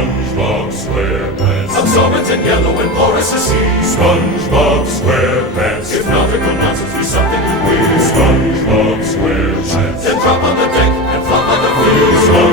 SpongeBob SquarePants. Absorbent and yellow and porous as sea. SpongeBob SquarePants. If nautical nonsense be something you will, SpongeBob SquarePants. then drop on the deck and flop on the wheel.